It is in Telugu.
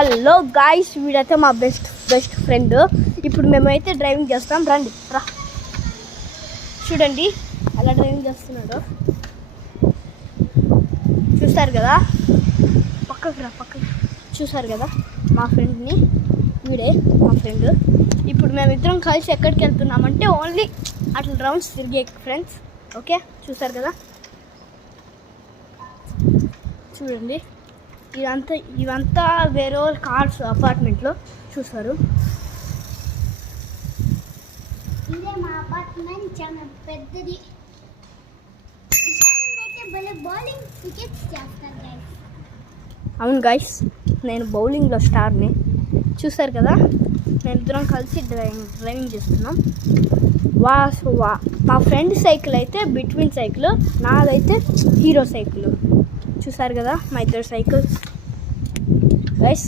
హలో గాయ్స్, వీడైతే మా బెస్ట్ ఫ్రెండ్. ఇప్పుడు మేమైతే డ్రైవింగ్ చేస్తాం, రండి రా. చూడండి అలా డ్రైవింగ్ చేస్తున్నాడు, చూస్తారు కదా. పక్కకి చూసారు కదా మా ఫ్రెండ్ని, వీడే మా ఫ్రెండ్. ఇప్పుడు మేమిద్దరం కలిసి ఎక్కడికి వెళ్తున్నామంటే ఓన్లీ అట్లా రౌండ్స్ తిరిగే ఫ్రెండ్స్. ఓకే, చూసారు కదా. చూడండి, ఇవంతా వేరే కార్స్ అపార్ట్మెంట్లో చూసారు. ఇదే మా అపార్ట్మెంట్, చాలా పెద్దది. బౌలింగ్ వికెట్స్ చేస్తారు గైస్. అవును గైస్, నేను బౌలింగ్లో స్టార్ని. చూసారు కదా, నేను ఇద్దరం కలిసి డ్రైవింగ్ చేస్తున్నాం. మా ఫ్రెండ్ సైకిల్ అయితే బిట్వీన్ సైకిల్, నాదైతే హీరో సైకిల్. చూసారు కదా మా ఇద్దరు సైకిల్స్ గైస్.